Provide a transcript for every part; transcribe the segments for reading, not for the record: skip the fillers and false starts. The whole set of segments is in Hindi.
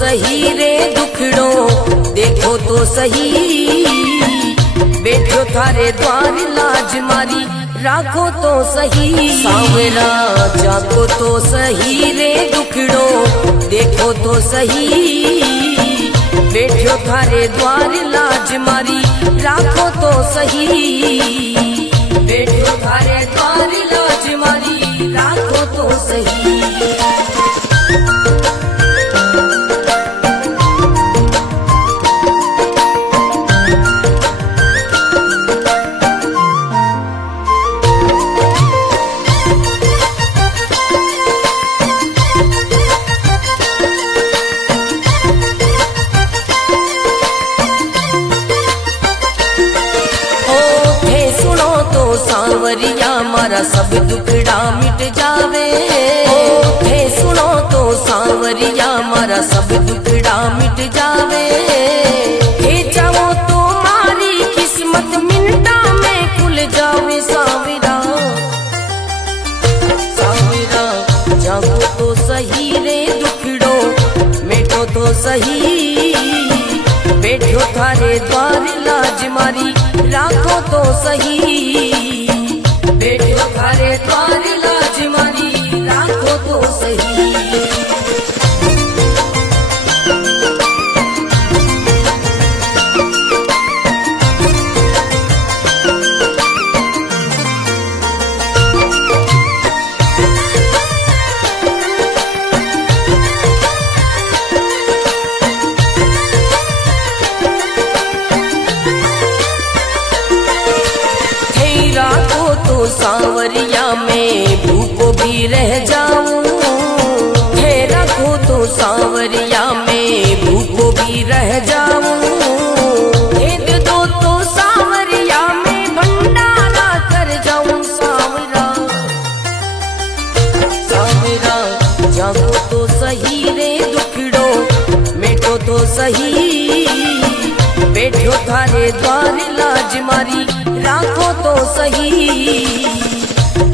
सही रे दुखड़ो, देखो तो सही बैठो थारे द्वार लाज मारी, राखो तो सही सांवरा जाको तो सही रे दुखड़ो, देखो तो सही बैठो थारे द्वार लाज मारी, राखो तो सही बैठो थारे द्वार लाज मारी, राखो तो सही। सांवरिया मारा सब दुखड़ा मिट जावे, थे सुनो तो सांवरिया मारा सब दुखड़ा मिट जावे, हे चाहो तो मारी किस्मत मिनटा में खुल जावे सांवरा, सांवरा जागो तो सही रे दुखड़ो, मेटो तो सही बैठो थारे द्वार लाज मारी, राखो तो सही बैठो थारे द्वार लाज मारी, राखो तो सही। सांवरिया में भूखो भी रह जाऊं, है रखो तो सांवरिया में भूखो भी रह जाऊं, दे दो तो सांवरिया में भंडारा कर जाऊं सांवरा, सांवरा जागो तो सही रे दुखड़ो, मेटो तो सही बैठो थारे द्वार लाज मारी, राखो तो सही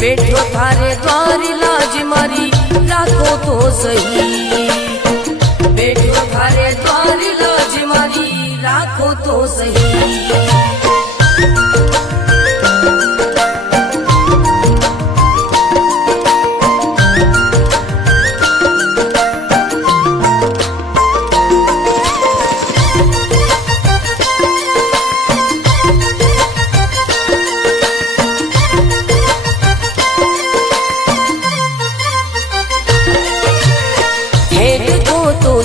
बैठो थारे द्वार लाज मारी, राखो तो सही बैठो थारे द्वार लाज मारी, राखो तो सही।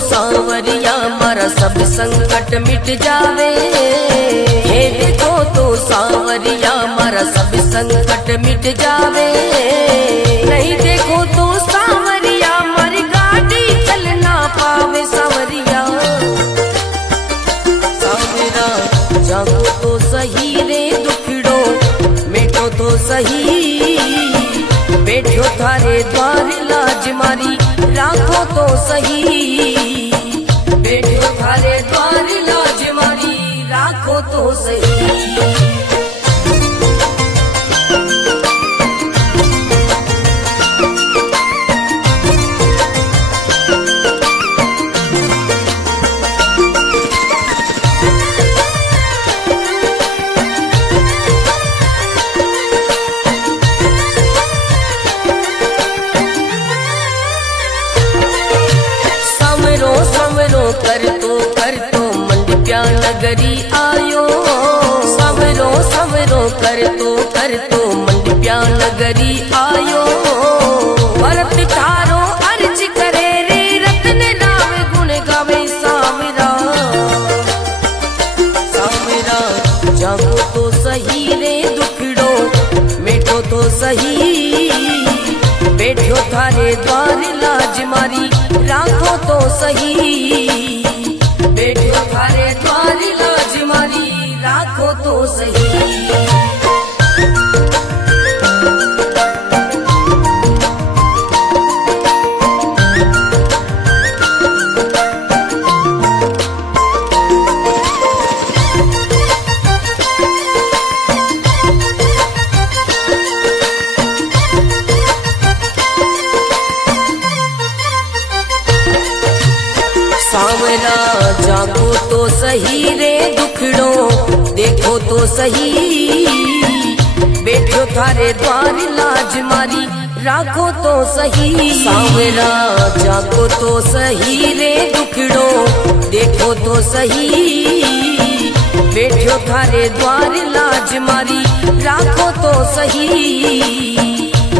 सांवरिया मारा सब संकट मिट जावे, हे देखो तो सांवरिया मारा सब संकट मिट जावे, नहीं देखो तो सांवरिया मारी गाड़ी चल ना पावे सांवरिया, सांवरा जागो तो सही रे दुखड़ो, मेटो तो सही बैठो थारे द्वार लाज मारी, राखो तो सही बैठो थारे द्वार लाज मारी, राखो तो सही। कर तो मंडप्या नगरी आयो, सवरो सवरो कर तो मंडप्या नगरी आयो, भरत थारो अर्ज करे रे रत्न राव गुण गावे सांवरा, सांवरा जागो तो सही रे दुखड़ो, मेटो तो सही बैठो थारे द्वार लाज मारी, राखो तो सही बैठो थारे द्वार लाज मारी, राखो तो सही। सही रे दुखड़ो, देखो तो सही बैठो थारे द्वार लाज मारी, राखो तो सही सांवरा जाको तो सही रे दुखड़ो, देखो तो सही बैठो थारे द्वार लाज मारी, राखो तो सही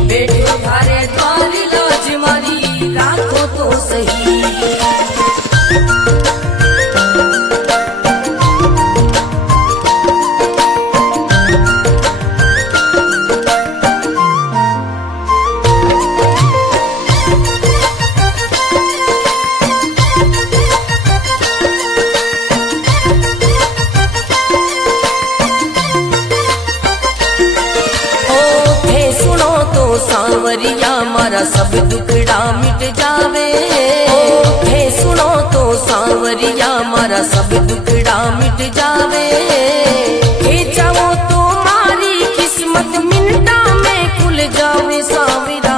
बैठो थारे द्वार लाज मारी, राखो तो सही। सांवरिया मारा सब दुखड़ा मिट जावे, हे सुनो तो सांवरिया मारा सब दुखड़ा मिट जावे, हे चाहो तो मारी किस्मत मिनटा में खुल जावे सांवरा,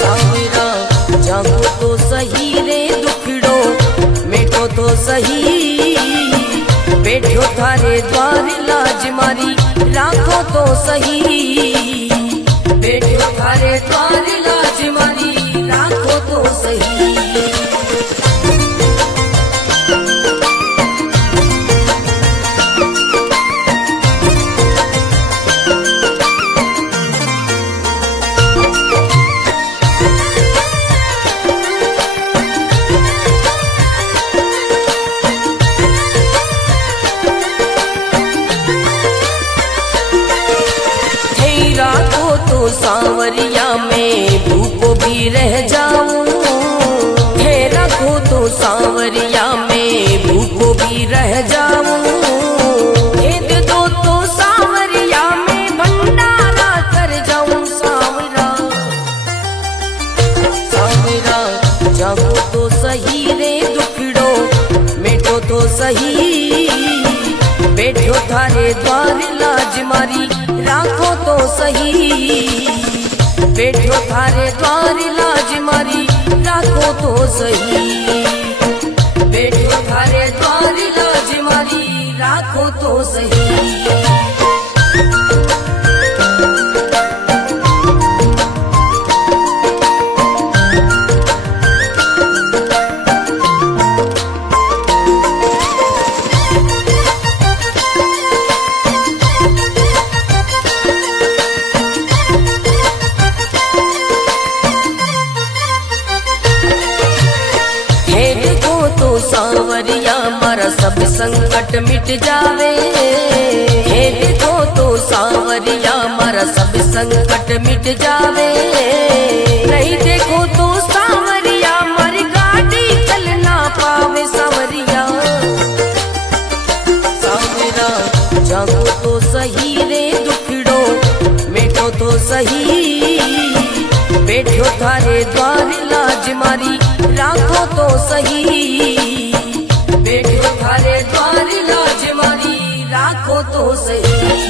सांवरा जागो तो सही रे दुखड़ो, मेटो तो सही बैठो थारे द्वार लाज मारी, राखो तो सही बैठो थारे द्वार लाज मारी, राखो तो सही। सांवरिया में भूखो भी रह जाऊं, हे रखो तो सांवरिया में भूखो भी रह जाऊं, हे दे दो तो सांवरिया में भंडारा कर जाऊं सांवरा, सांवरा जागो तो सही रे दुखड़ो, मेटो तो सही बैठो थारे द्वार लाज मारी, राखो तो सही बैठो थारे द्वार लाज मारी, राखो तो सही बैठो थारे द्वार लाज मारी, राखो तो सही। सांवरिया मारा सब संकट मिट जावे, हे देखो तो सांवरिया मारा सब संकट मिट जावे, नहीं देखो तो सांवरिया मारी गाड़ी चल ना पावे सांवरिया, सांवरा जागो तो सही रे दुखड़ो, मेटो तो सही बैठो थारे द्वार लाज मारी, राखो तो सही बैठो थारे द्वार लाज मारी, राखो तो सही।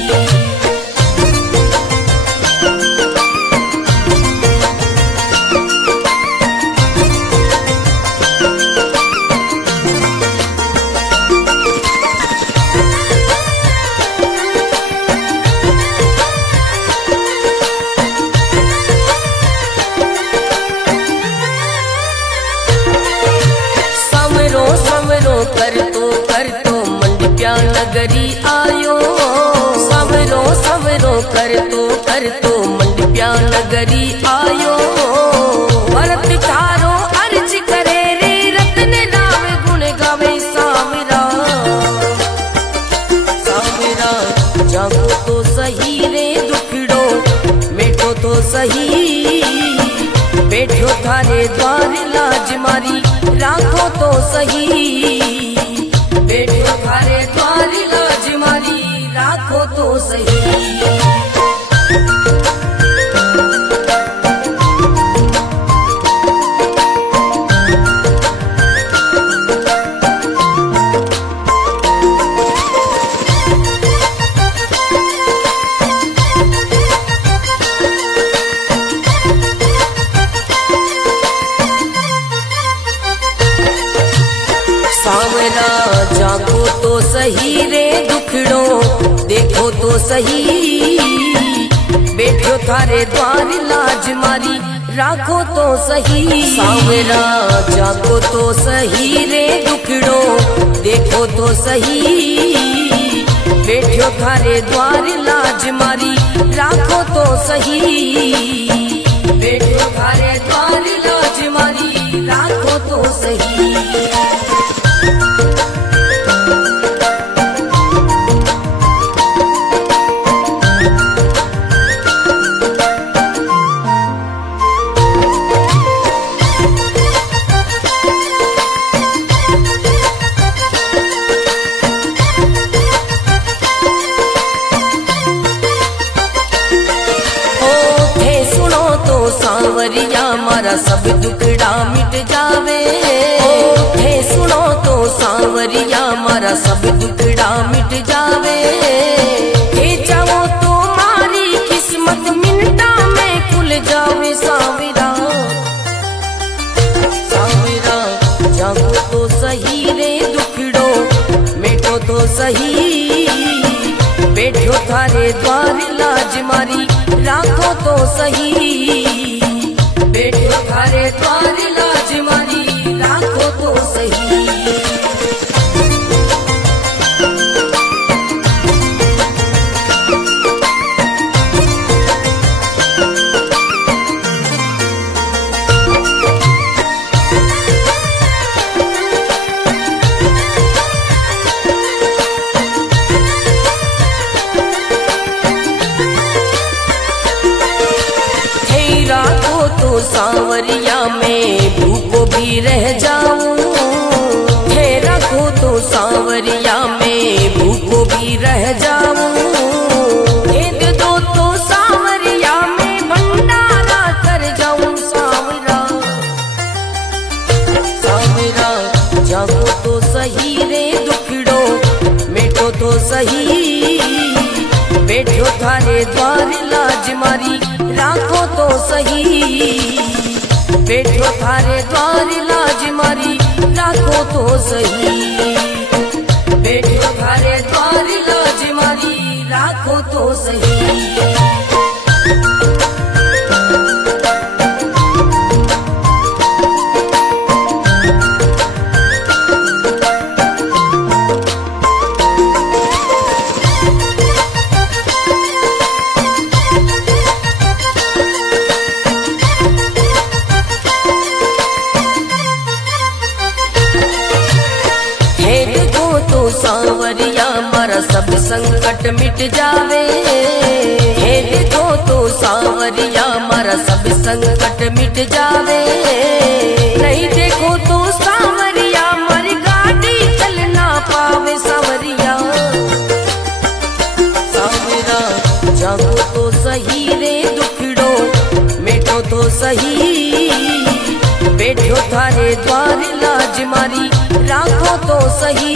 कर तो मंडप्या नगरी आयो, समरो समरो कर तो मंडप्या नगरी आयो, भरत थारो अर्ज करे रे रत्न नाम गुण गावे सांवरा, सांवरा जागो तो सही रे दुखड़ो, मेटो तो सही बैठो थारे द्वार लाज मारी, राखो तो सही बैठो थारे द्वार लाज मारी, राखो तो सही। सांवरा तो सही, बैठो थारे द्वार लाज मारी राखो तो सही। सांवरा जागो तो सही रे दुखड़ो देखो तो सही, बैठो थारे द्वार लाज मारी राखो तो सही, बैठो थारे द्वार लाज मारी राखो तो सही। सांवरिया मारा सब दुखड़ा मिट जावे, हे सुनो तो सांवरिया मारा सब दुखड़ा मिट जावे, हे चाहो तो मारी किस्मत मिनटा में खुल जावे। सांवरा सांवरा जागो तो सही रे दुखड़ो मिटो तो सही, बैठो थारे द्वार लाज मारी राखो तो सही, बैठो थारे द्वार लाज मारी राखो तो सही। सांवरिया में भूखो भी रह जाऊं, हे रखो तो सांवरिया में भूखो भी रह जाऊं, हे दे दो तो सांवरिया में भंडारा कर जाऊं। सांवरा सांवरा जागो तो सही रे दुखड़ो मिटो तो सही, बैठो थारे द्वार लाज मारी राखो तो सही, बैठो थारे द्वार लाज मारी राखो तो सही, बैठो थारे द्वार लाज मारी राखो तो सही। सांवरिया मारा सब संकट मिट जावे, हे देखो तो सांवरिया मारा सब संकट मिट जावे, नहीं देखो तो सांवरिया मारी गाड़ी चल ना पावे। सांवरिया सांवरा जागो तो सही रे दुखड़ो मिटो तो सही, बैठो थारे द्वार लाज मारी राखो तो सही,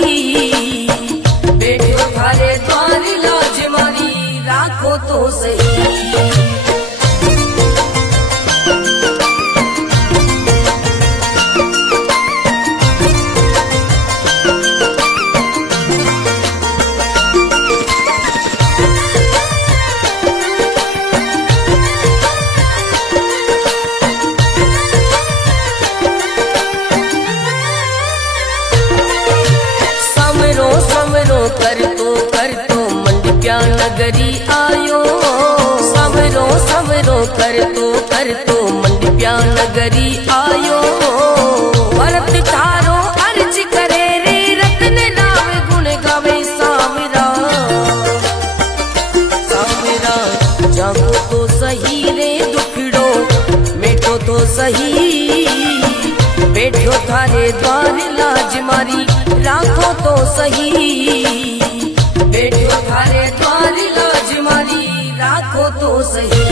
बैठो थारे द्वार लाज मारी राखो तो सही। कर तो मंडप्या नगरी आयो, समरो समरो कर तो मंडप्या नगरी आयो, भरत थारो अर्ज करे रे रत्न नाम गुण गावे। सांवरा सांवरा जागो तो सही रे दुखड़ो मिटो तो सही, बैठो थारे द्वार लाज मारी राखो तो सही, बैठो थारे द्वार लाज मारी राखो तो सही।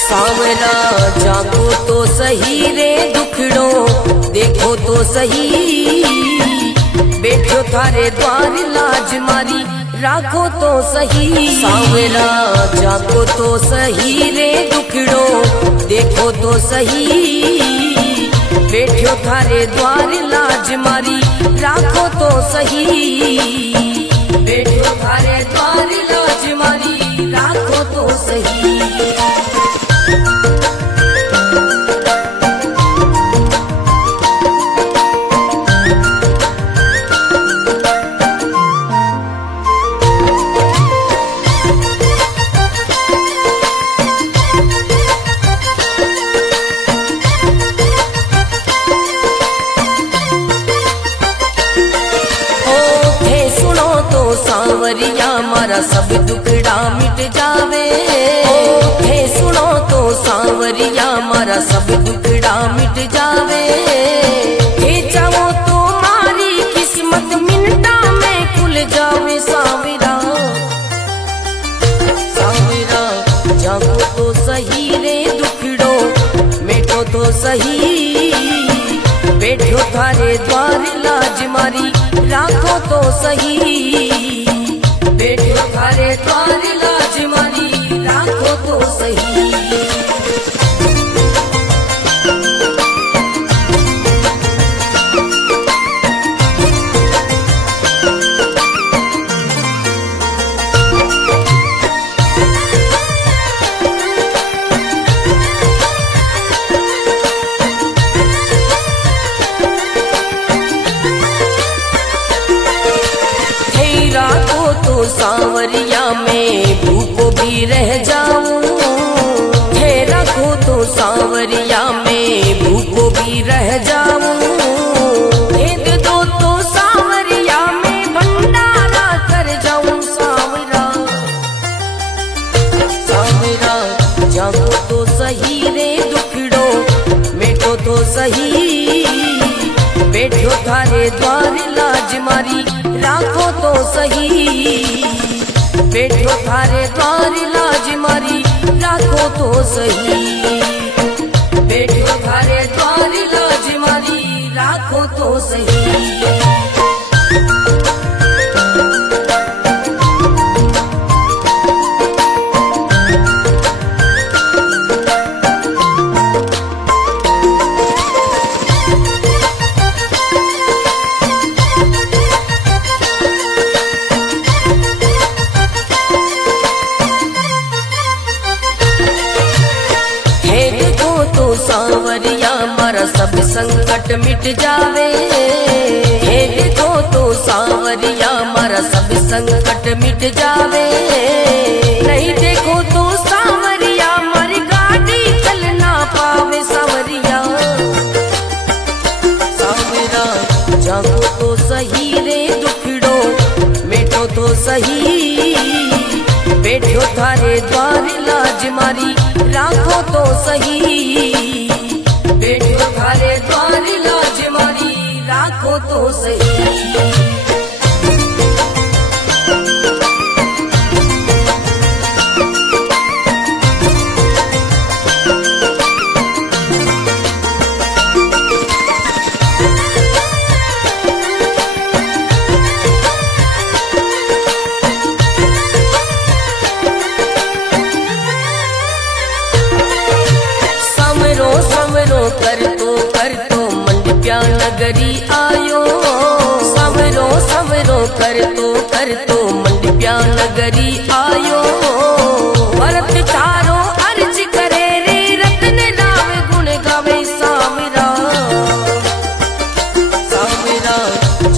सांवरा जागो तो सही रे तो सही, बैठो थारे द्वार लाज मारी राखो तो सही। सांवरा जाको तो सही रे दुखड़ो देखो तो सही, बैठो थारे द्वार लाज मारी राखो तो सही, बैठो थारे द्वार लाज मारी राखो तो सही। सांवरिया मारा सब दुखड़ा मिट जावे, हे सुनो तो सांवरिया मारा सब दुखड़ा मिट जावे, हे चाहो तो मारी किस्मत मिनटा में खुल जावे। सांवरा सांवरा जागो तो सही रे दुखड़ो मेटो तो सही, बैठो थारे द्वार लाज मारी राखो तो सही, बैठो थारे द्वार लाज मारी राखो तो सही। सांवरिया में भूखो भी रह जाऊं, हे रखो तो सांवरिया में भूखो भी रह जाऊं, दे दो तो सांवरिया में भंडारा कर जाऊं। सांवरा सांवरा जागो तो सही रे दुखड़ो मेटो तो सही, बैठो थारे द्वार लाज मारी राखो तो सही, बैठो थारे द्वार लाज मारी राखो तो सही, बैठो थारे द्वार लाज मारी राखो तो सही। सांवरिया मारा सब संकट मिट जावे, हे देखो तो सांवरिया मारा सब संकट मिट जावे, नहीं देखो तो सांवरिया मारी गाड़ी चल ना पावे। सांवरिया सांवरा जागो तो सही रे दुखड़ो मेटो तो सही, बैठो थारे द्वार लाज मारी राखो तो सही, बैठो थारे द्वार लाज मारी राखो तो सही। कर तो मंडप्या नगरी आयो, समरो समरो कर तो मंडप्या नगरी आयो, भरत तारो अर्ज करे रे रत्न राम गुण गावे। सांवरा सांवरा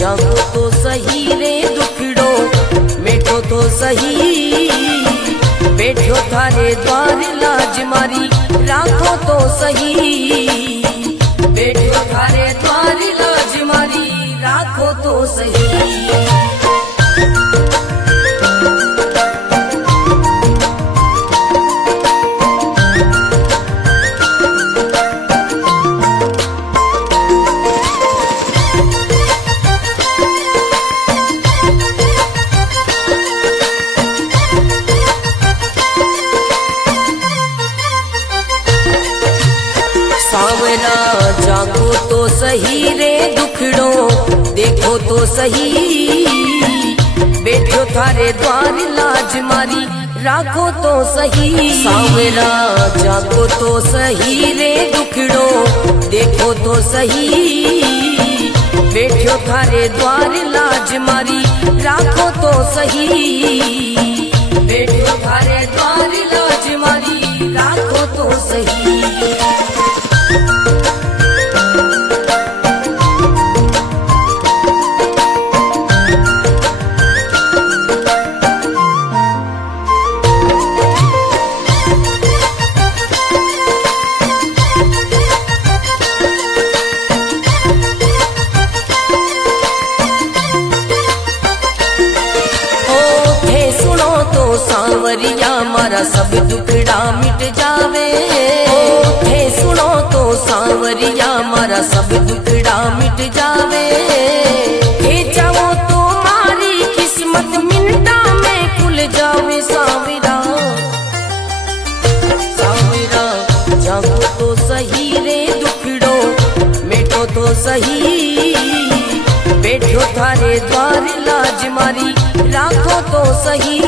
जागो तो सही रे दुखड़ो मेटो तो सही, बैठो थारे द्वार लाज मारी राखो तो सही, बैठो थारे द्वार लाज मारी राखो तो सही। सांवरा जागो तो सही रे दुखड़ो, देखो तो सही बैठो थारे द्वार लाज मारी, राखो तो सही सांवरा, जागो तो सही रे दुखड़ो, देखो तो सही बैठो थारे द्वार लाज मारी, राखो तो सही बैठो थारे द्वार लाज मारी, राखो तो सही। सांवरिया मारा सब दुखड़ा मिट जावे, हे सुनो तो सांवरिया मारा सब दुखड़ा मिट जावे, हे चाहो तो मारी किस्मत मिनटा में खुल जावे सांवरा, सांवरा जागो तो सही रे दुखड़ो, मिटो तो सही बैठो थारे द्वार लाज मारी, राखो तो सही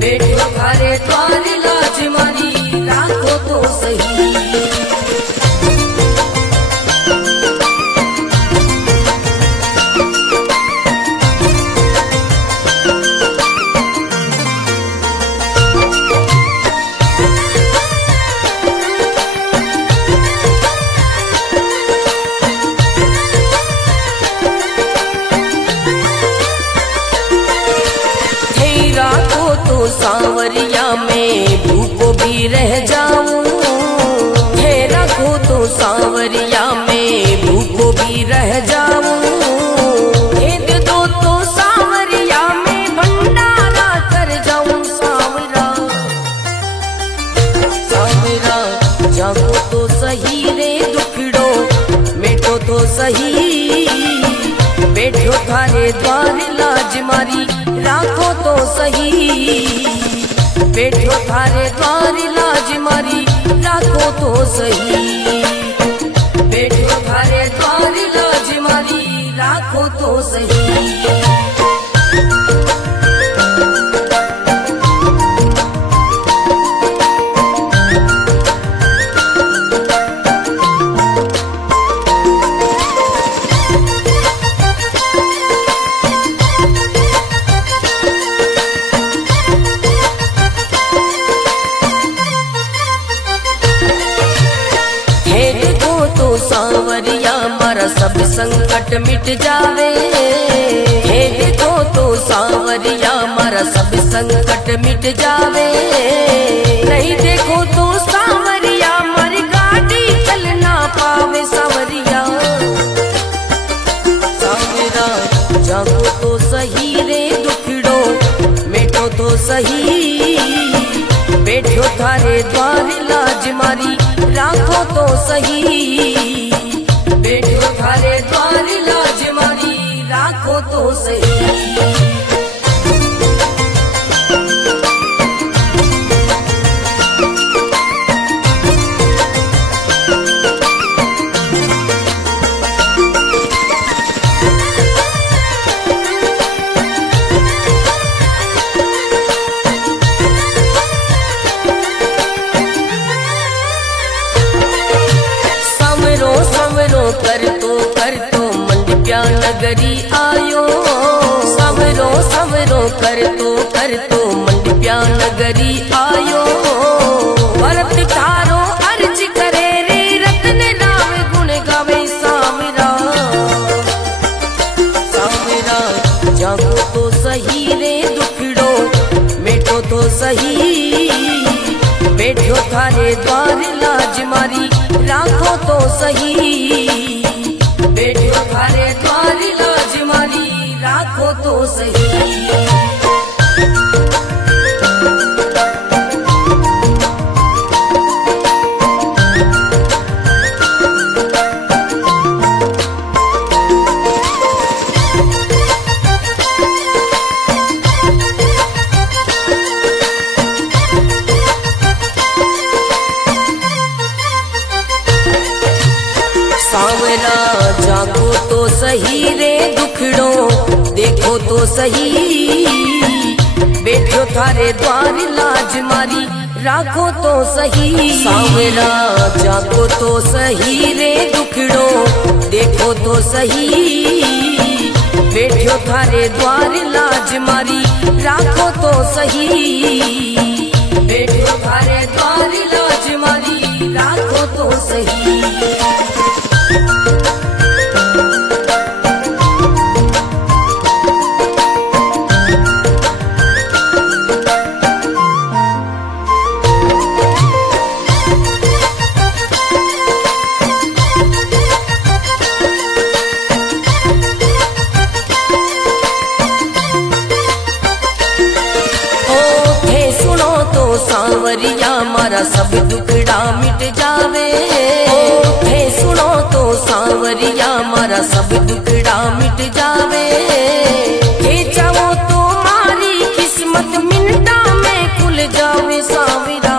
बैठो थारे द्वार लाज मारी, राखो तो सही। सांवरिया में भूखो भी रह जाऊं, हे रखो तो सांवरिया में भूखो भी रह जाऊं, हे दे दो तो सांवरिया में भंडारा कर जाऊं सांवरा, सांवरा जागो तो सही रे दुखड़ो, मिटो तो सही बैठो थारे द्वार लाज मारी, राखो तो सही बैठो थारे द्वार लाज मारी, राखो तो सही बैठो थारे द्वार लाज मारी, राखो तो सही। सांवरिया मारा सब संकट मिट जावे, हे देखो तो सांवरिया मारा सब संकट मिट जावे, नहीं देखो तो सांवरिया मारी गाड़ी चल ना पावे सांवरिया, सांवरा जागो तो सही रे दुखड़ो, मिटो तो सही बैठो थारे द्वार लाज मारी, राखो तो सही बैठो थारे द्वार लाज मारी, राखो तो सही। कर तो मंडप्या नगरी आयो, सवरो सवरो कर तो मंडप्या नगरी आयो, भरत तारो अर्ज करे रे रत्न नाम गुण गावे सांवरा, सांवरा जागो तो सही रे दुखड़ो, मिटो तो सही बैठो थारे द्वार लाज मारी, राखो तो सही बैठो थारे द्वार लाज मारी, राखो तो सही। सांवरा जागो तो सही रे दुखड़ो देखो तो सही, बैठो थारे द्वार लाज मारी राखो तो सही। सांवरा जागो तो सही रे दुखड़ो देखो तो सही, बैठो थारे द्वार लाज मारी राखो तो सही, बैठो थारे द्वार लाज मारी राखो तो सही। सांवरिया मारा सब दुखड़ा मिट जावे, हे सुनो तो सांवरिया मारा सब दुखड़ा मिट जावे, हे चाहो तो मारी किस्मत मिनटा में खुल जावे। सांवरा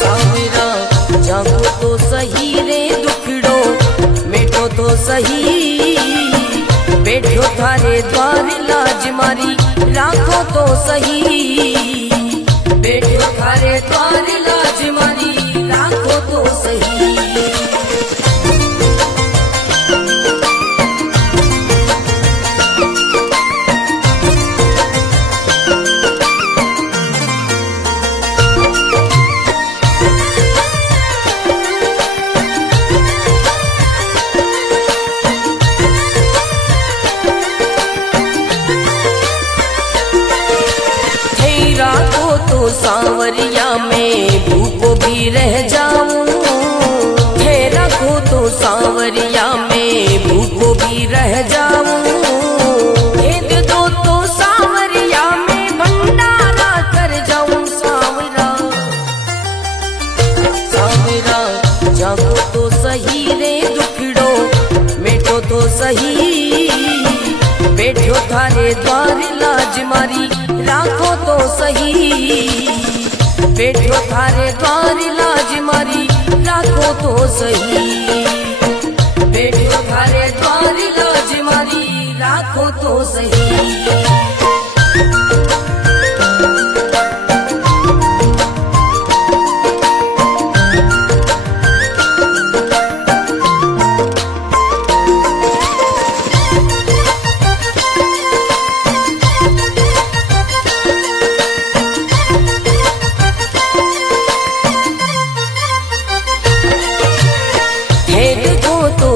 सांवरा जागो तो सही रे दुखड़ो मिटो तो सही, बैठो थारे द्वार लाज मारी राखो तो सही, बैठो थारे द्वार लाज मारी राखो तो सही। सांवरिया में भूखो भी रह जाऊं, हे रखो तो सांवरिया में भूखो भी रह जाऊं, हे दे दो तो सांवरिया में भंडारा कर जाऊं। सांवरा सांवरा जागो तो सही रे दुखड़ो मिटो तो सही, बैठो थारे द्वार लाज मारी राखो तो सही, बैठो थारे द्वार लाज मारी राखो तो सही, बैठो थारे द्वार लाज मारी राखो तो सही।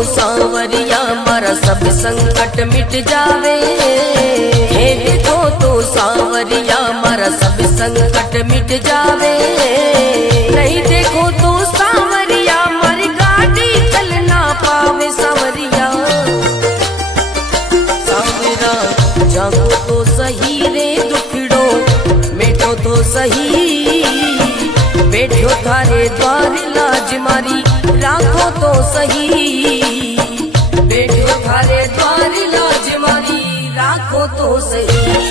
सांवरिया मारा सब संकट मिट जावे, हे देखो तो सांवरिया मारा सब संकट मिट जावे, नहीं देखो तो सांवरिया मारी गाड़ी चल ना पावे। सांवरिया सांवरा जागो तो सही रे दुखड़ो मिटो तो सही, बैठो थारे द्वार लाज मारी राखो तो सही, बैठो थारे द्वार लाज मारी राखो तो सही।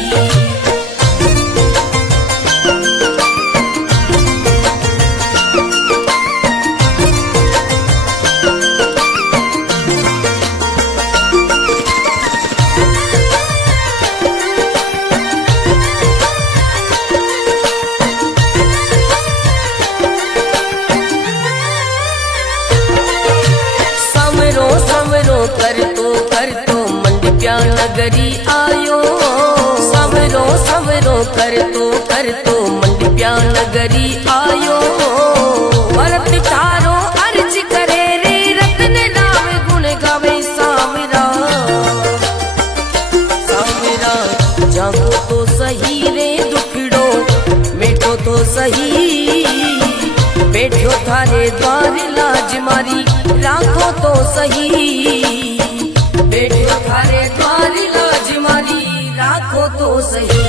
कर तो मंडप्या नगरी आयो, सवरो सवरो कर तो मंडप्या नगरी आयो, भरत तारो अर्ज करे रे रत्न नाम गुण गावे। सांवरा सांवरा जागो तो सही रे दुखड़ो मिटो तो सही, बैठो थारे द्वार लाज मारी राखो तो सही, बैठो थारे द्वार लाज मारी राखो तो सही।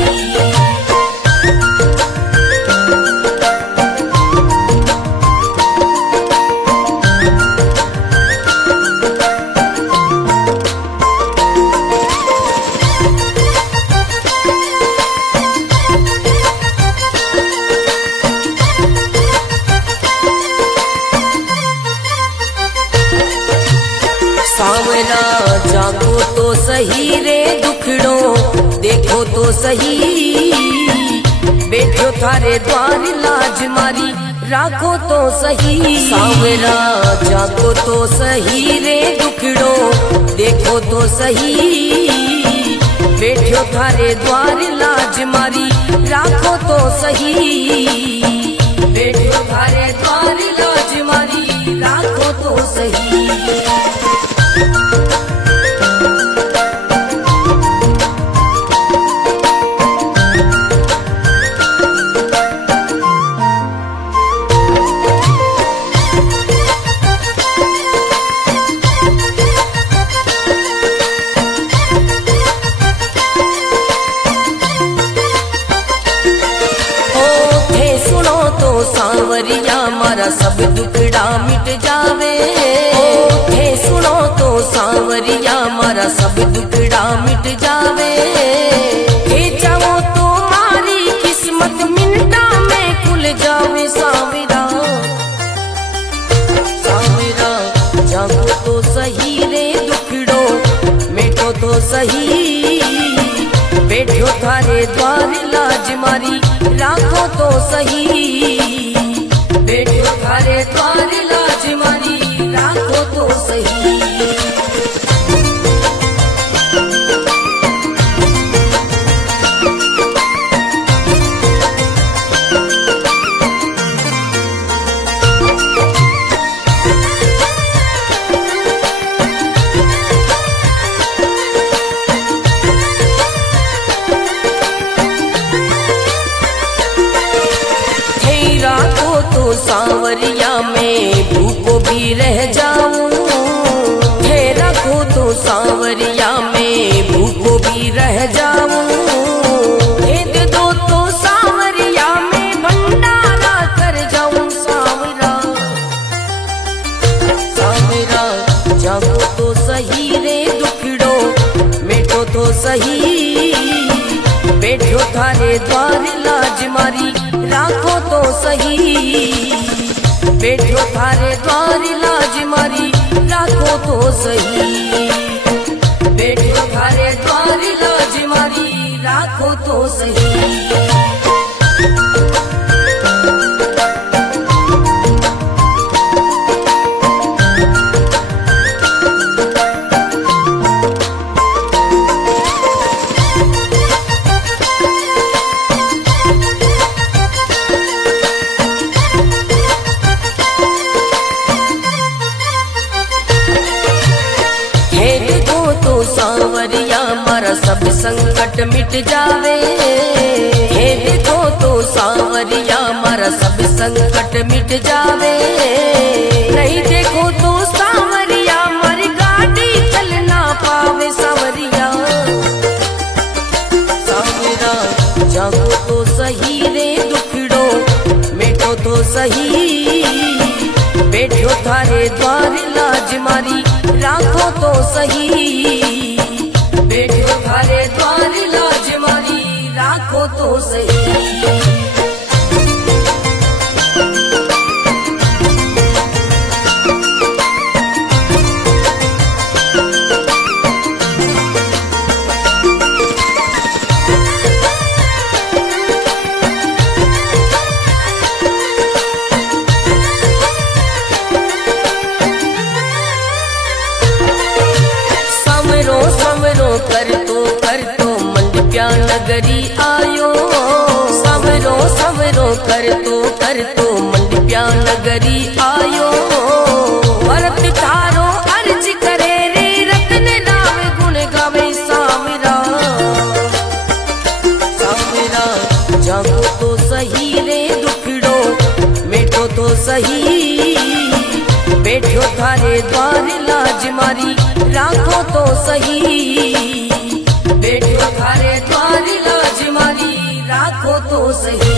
जागो तो सही रे दुखड़ो देखो तो सही, बैठो थारे द्वार लाज मारी राखो तो सही। सांवरा जागो तो सही रे दुखड़ो देखो तो सही, बैठो थारे द्वार लाज मारी राखो तो सही, बैठो थारे द्वार लाज मारी राखो तो सही। सांवरिया मारा सब दुखड़ा मिट जावे, हे सुनो तो सांवरिया मारा सब दुखड़ा मिट जावे, हे जाओ तो मारी किस्मत मिनटा में खुल जावे। सांवरा सांवरा जागो तो सही रे दुखड़ो मिटो तो सही, बैठो थारे द्वार लाज मारी राखो तो सही, बैठो थारे द्वार लाज मारी राखो तो सही। सांवरिया में भूखो भी रह जाऊं, हे रखो तो सांवरिया में भूखो भी रह जाऊं, हे दे दो तो सांवरिया में भंडारा कर जाऊं। सांवरा सांवरा जागो तो सही रे दुखड़ो मिटो तो सही, बैठो थारे द्वार लाज मारी राखो तो सही, बैठो थारे द्वार लाज मारी राखो तो सही, बैठो थारे द्वार लाज मारी राखो तो सही। सांवरिया मारा सब संकट मिट जावे, हे देखो तो सांवरिया मारा सब संकट मिट जावे, नहीं देखो तो सांवरिया मारी गाड़ी चल ना पावे। सांवरिया सांवरा जागो तो सही रे दुखड़ो मिटो तो सही, बैठो थारे द्वार लाज मारी राखो तो सही, बैठो थारे द्वार लाज मारी राखो तो सही। कर तो मंडप्या नगरी आयो, सवरो सवरो कर तो मंडप्या नगरी आयो, भरत तारो अर्ज करे रे रत्न नाम गुण गावे। सांवरा सांवरा जागो तो सही रे दुखड़ो मिटो तो सही, बैठो थारे द्वार लाज मारी राखो तो सही, बैठो थारे द्वार लाज मारी राखो तो सही।